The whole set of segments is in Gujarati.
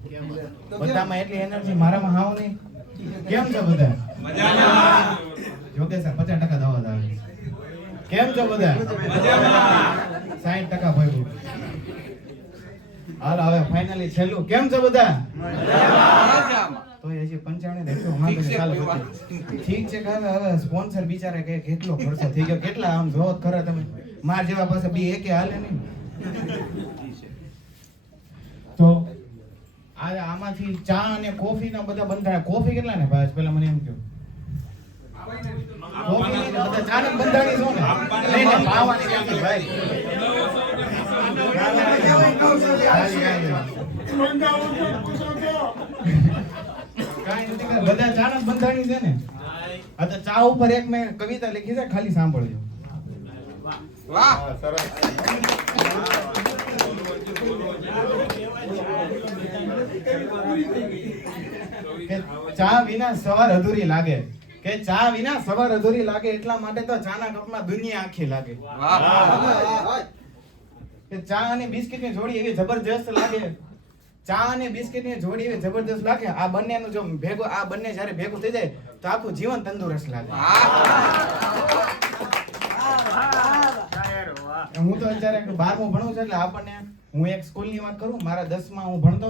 બધામાં એટલી એનર્જી મારામાં હાવ નહીં. કેમ છો બધા? મજામાં. જોકે સર 50% અવાજ આવે. કેમ છો બધા? મજામાં. 60% ભાઈ. હાલ હવે ફાઇનલી છેલ્લું. કેમ છો બધા? મજામાં. તો હજી 95 દેખો માં તો ચાલુ હતું. ઠીક છે કે હવે સ્પોન્સર બિચારા કે કેટલો ખર્ચો થઈ ગયો, કેટલા આમ જોત ખરા તમે. માર જેવા પાસે બી એકે હાલે નહીં. તો આમાંથી ચા અને કોફી ના બધા બંધાણા. કોફી કેટલા ને ભાઈ પેલા મને એમ કહો. કોફી ની બધા ચા ને બંધાણી છો ને? નહીં ને પાવાની નથી ભાઈ. કાઈ નથી, બધા ચા ને બંધાણી છે ને. આ તો ચા ઉપર એક મેં કવિતા લખી છે, ખાલી સાંભળજો. વાહ સરસ. ચા વિના સવાર અધૂરી લાગે. કે ચા વિના સવાર અધૂરી લાગે એટલા માટે તો ચાના કપમાં દુનિયા આખી લાગે. કે ચા અને બિસ્કિટ ની જોડી એવી જબરજસ્ત લાગે. ચા અને બિસ્કિટ ની જોડી એવી જબરજસ્ત લાગે. આ બંનેનું જો ભેગો, આ બંને જ્યારે ભેગું થઈ જાય તો આખું જીવન તંદુરસ્ત લાગે. હું તો અત્યારે 12મું ભણું છું એટલે આપણને હું એક સ્કૂલની વાત કરું. મારા 10માં હું ભણતો,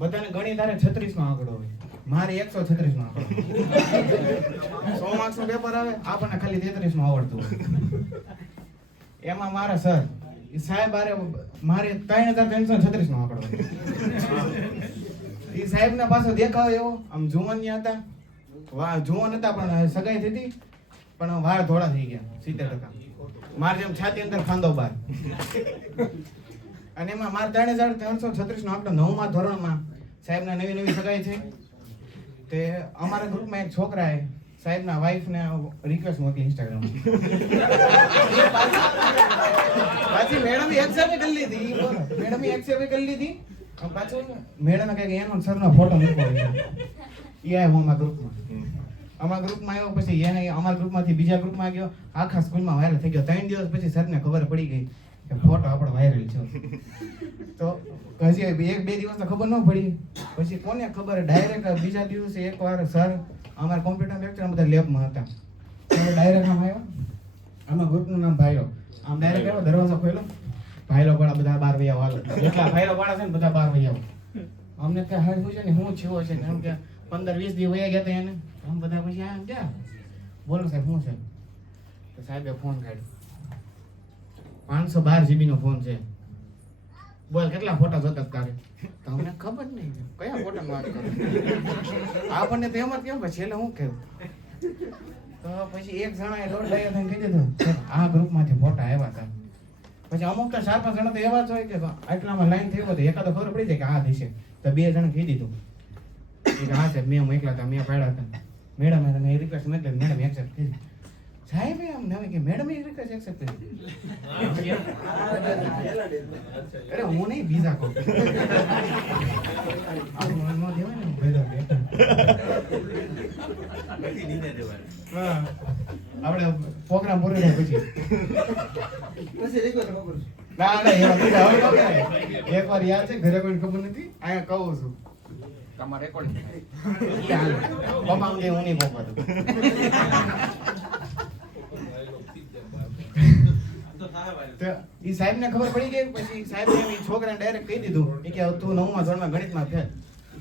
બધાને ગણિત આરે 36 નો આંકડો હોય, મારે 136 નો આંકડો. 100 માર્ક્સ નું પેપર આવે, આપણને ખાલી 33 નું આવડતું હોય. એમાં મારા સર સાહેબ આરે મારે 3336 નો આંકડો હોય. એ સાહેબ ના પાછો દેખાવ એવો, આમ જુવાનિયા હતા, જુવાન હતા પણ સગાઈ થઈ હતી, પણ વાળ ધોળા થઈ ગયા 70%. મારે જેમ છાતી અંદર ખાંદો બાર. અને એમાં મારે 3336 નો આંકડો 9મા ધોરણમાં સાહેબના નવી સગાઈ થઈ. તે અમારા ગ્રુપમાં એક છોકરાએ સાહેબના વાઈફને રિક્વેસ્ટ મોકલી ઇન્સ્ટાગ્રામ. પાછી મેડમે એક્સેપ્ટ કરી લીધી. મેડમે એક્સેપ્ટ કરી લીધી. પાછું મેડમે કહે કે એનો સરનો ફોટો મૂકવો છે. એ આવ્યો અમારા ગ્રુપમાં. અમારા ગ્રુપમાં આવ્યો, પછી એને અમારા ગ્રુપમાંથી બીજા ગ્રુપમાં ગયો, આખા સ્કૂલમાં વાયરલ થઈ ગયો. 3 દિવસ પછી સરને ખબર પડી ગઈ કે ફોટો આપણો વાયરલ છે. તો હજી 1-2 દિવસ તો ખબર ન પડી. પછી કોને ખબર, ડાયરેક્ટ બીજા દિવસે એકવાર સર અમારા કોમ્પ્યુટર લેક્ચર બધા લેબમાં હતા, ડાયરેક્ટ આમ આવ્યો. આમાં ગ્રુપનું નામ ભાઈલો. આમ ડાયરેક્ટ આવ્યો, દરવાજો ખોલ્યો, ભાઈલો વાળા બધા બહાર વહી આવો. જેટલા ભાઈલો વાળા છે ને બધા બહાર વહી આવો. અમને કે હાલ શું છે ને, હું છીવો છે ને, એમ કે 15-20 દિવસ વયા ગયા હતા એને. આમ બધા પછી આ ક્યાં બોલો સાહેબ શું છે? તો સાહેબે ફોન કાઢ્યો. 512 GB નો ફોન છે. બોલ કેટલા ફોટા જોતા તારે? તમને ખબર નહીં કયા ફોટાની વાત કરો. આપણને તો એમ જ કેમ પછી એટલે હું કહ્યું. તો પછી એક જણાએ દોઢ લાયા થઈને કહી દીધું આ ગ્રુપમાંથી ફોટા આવ્યા હતા. પછી અમુક તો 4-5 જણા તો એવા જ હોય કે આટલામાં લાઈન થઈ હોય તો એકાદો ખબર પડી જાય કે આ દિશે. તો 2 જણા કહી દીધું કે હા સાહેબ મેં મોકલા હતા, મેં પાડ્યા હતા. મેડમ તમે રિક્વેસ્ટ મોકલી, મેડમ એક્સેપ્ટ કરી. સાહેબ એમ નવે કે મેડમ એ રિક્વેસ્ટ એક્સેપ્ટ કરી. અરે હું નહીં બીજા કહું. આપણે પ્રોગ્રામ પૂરો થાય પછી એક વાર યાદ છે, ઘરે કોઈ ખબર નથી, અહીંયા કહું છું. તમારે રેકોર્ડિંગ પપ્પા હું નહીં પપ્પા તો ઈ સાહેબ ને ખબર પડી ગઈ. પછી સાહેબ ને છોકરાને ડાયરેક્ટ કહી દીધું કે તું 9મા ધોરણમાં ગણિતમાં ફેલ.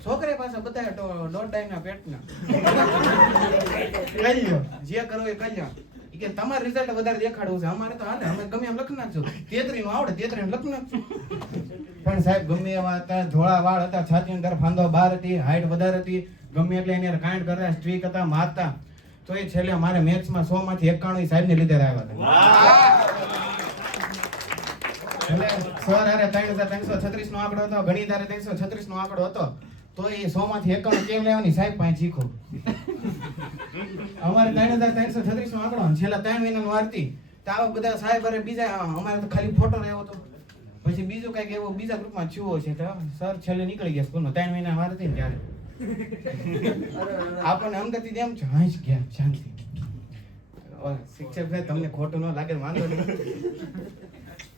છોકરે પાછા બધા દોઢ ડાઈના પેટના કરી લ્યો, જે કરવું એ કરી લ્યો. કે તમારે રિઝલ્ટ વધારે દેખાડવું છે, અમારે તો હાલે, અમે ગમે એમ લખી નાખજો. 33 નું આવડે 33 લખી નાખજો. પણ સાહેબ ગમે એવા હતા, ધોળા વાળ હતા, છાતી અંદર ફાંદો બહાર હતી, હાઈટ વધારે હતી, ગમે એટલે એને કાંડ કરતા, સ્ટ્રીક હતા, મારતા. તો એ છેલ્લે મારે મેથ્સમાં 100 માંથી 91 સાહેબ ને લીધે આવ્યા હતા. એટલે સર હારે 3336 નો આંકડો હતો, ગણિત હારે 336 નો આંકડો હતો. તો એ 100 માંથી 91 કેમ લેવાની સાહેબ પાસે શીખો. અમારે 3336 નો આંકડો છેલ્લા 3 મહિનાનું વારતી. તો આવા બધા સાહેબ અરે બીજા અમારે તો ખાલી ફોટો રહ્યો હતો. પછી બીજું કઈક એવું બીજા ગ્રુપમાં છુઓ છે તો સર છેલ્લે નીકળી ગયા સ્કૂલમાં 3 મહિના વાર હતી ને ત્યારે આપણને અંદરથી એમ છે હાંસ ગયા શાંતિ. શિક્ષક ભાઈ તમને ખોટું ન લાગે વાંધો નહીં.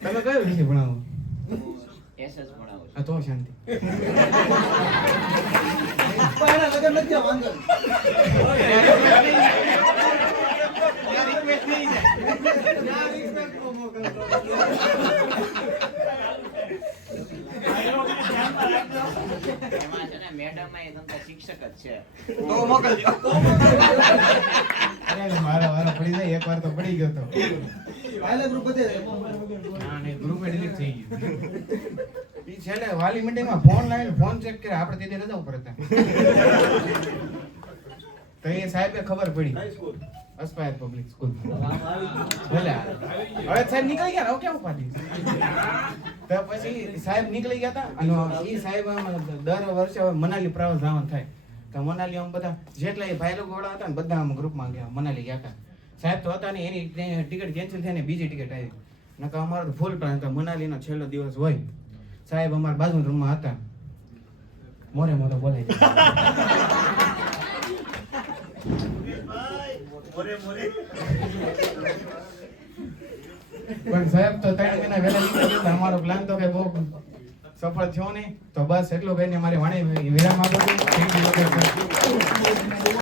તમે કયો વિષય ભણાવો? એસ જ ભણાવું આ તો શાંતિ. પાડા લગન નથી જવા, વાંધો એમાં છે ને મેડમ એ તમ શિક્ષક જ છે. તો મોકલજો. અરે મારો પડી જાય, એકવાર તો પડી ગયો તો. આલે ગ્રુપ બધે ના નહીં, ગ્રુપ ડિલીટ થઈ ગયું. ઈ છેલ્લે વાલી મીટિંગમાં ફોન લાવીને ફોન ચેક કરે, આપણે તેથી રજા ઉપર હતા. તો એ સાહેબે ખબર પડી, અસ્પાયર પબ્લિક સ્કૂલ. ભલે હવે સાહેબ નીકળી ગયા, હવે કેમ ઉપાડી? તો પછી સાહેબ નીકળી ગયા હતા અને ઈ સાહેબ આમ દર વર્ષે હવે મનાલી પ્રવાસ જવાનું થાય. તો મનાલી આમ બધા જેટલા એ ભાઈ લોકો વાળા હતા ને બધા આમ ગ્રુપમાં ગયા, મનાલી ગયા હતા. સાહેબ તો હતા ને, એની ટિકિટ કેન્સલ થઈ ને બીજી ટિકિટ આવી. નકર અમારો તો ફૂલ પ્લાન હતો, મનાલીનો છેલ્લો દિવસ હોય. સાહેબ અમારા બાજુના રૂમમાં હતા, મોરે મોરે બોલાઈ પણ સાહેબ તો 3 મહિના વહેલા નીકળી ગયા. અમારો પ્લાન તો કઈ બહુ સફળ થયો નહીં. તો બસ એટલું કહીને મારી વાણી વિરામ આપું છું.